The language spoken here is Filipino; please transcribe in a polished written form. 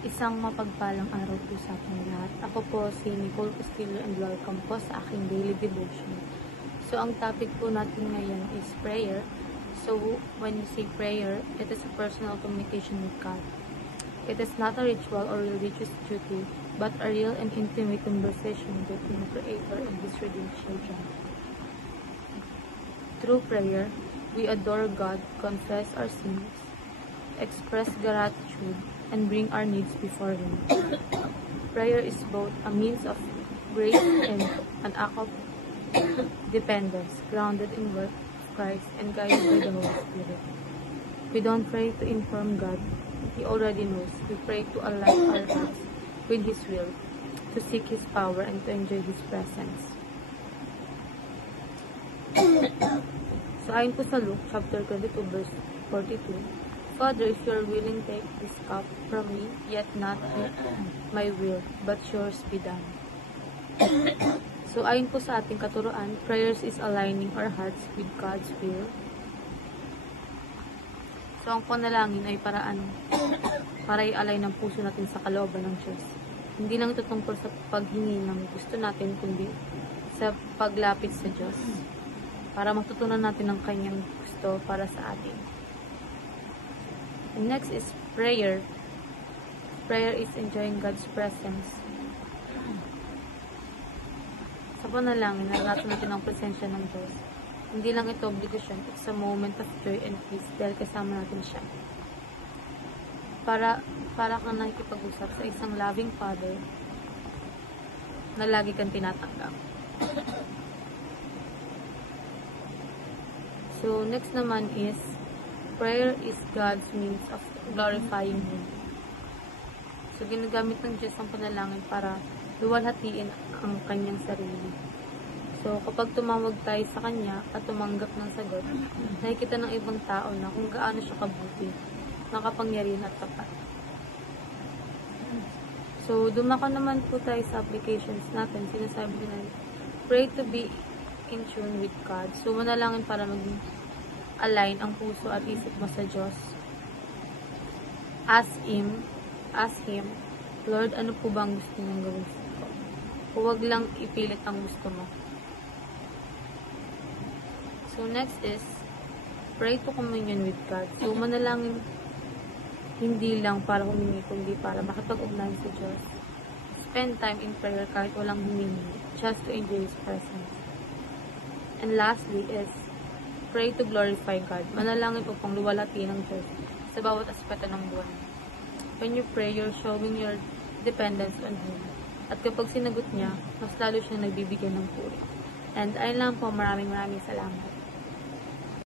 Isang mapagpalang araw po sa ating lahat. Ako po si Nicole Castillo and welcome po sa aking daily devotion. So, ang topic po natin ngayon is prayer. So, when you say prayer, it is a personal communication with God. It is not a ritual or religious duty, but a real and intimate conversation between the Creator and His redeemed children. Through prayer, we adore God, confess our sins, express gratitude, and bring our needs before Him. Prayer is both a means of grace and an act of dependence, grounded in work of Christ and guided by the Holy Spirit. We don't pray to inform God. He already knows. We pray to align our hearts with His will, to seek His power, and to enjoy His presence. So, ayon po sa Luke chapter 22, verse 42, Father, if you are willing, take this cup from me, yet not my will, but yours be done. So, ayon po sa ating katuruan, prayers is aligning our hearts with God's will. So, ang panalangin ay para i-align ng puso natin sa kalooban ng Diyos. Hindi lang ito tungkol sa paghingi ng gusto natin, kundi sa paglapit sa Diyos. Para matutunan natin ang Kanyang gusto para sa atin. And next is prayer. Prayer is enjoying God's presence. Sa panalangin, naranasan natin ang presensya ng Diyos. Hindi lang ito obligasyon, it's a moment of joy and peace dahil kasama natin siya. Para kang nakikipag-usap sa isang loving Father na lagi kang tinatanggap. So, next naman is prayer is God's means of glorifying Him. So, ginagamit ng Diyos ang panalangin para luwalhatiin ang Kanyang sarili. So, kapag tumawag tayo sa Kanya at tumanggap ng sagot, nakikita ng ibang tao na kung gaano siya kabuti, nakapangyarihan at tapat. So, dumako naman po tayo sa applications natin. Sinasabi na, pray to be in tune with God. So, manalangin para maging align ang puso at isip mo sa Diyos. Ask Him, Lord, ano po ba ang gusto mong gawin ko? Huwag lang ipilit ang gusto mo. So, next is, pray to communion with God. So, manalangin hindi lang para humingi, kundi para makipag-ugnayan sa Diyos. Spend time in prayer kahit walang humingi, just to enjoy His presence. And lastly is, pray to glorify God. Manalangin upang luwalhatiin ng Diyos sa bawat aspeto ng buhay. When you pray, you're showing your dependence on Him. At kapag sinagot niya, mas lalo siyang nagbibigay ng puri. And ayun lang po, maraming salamat.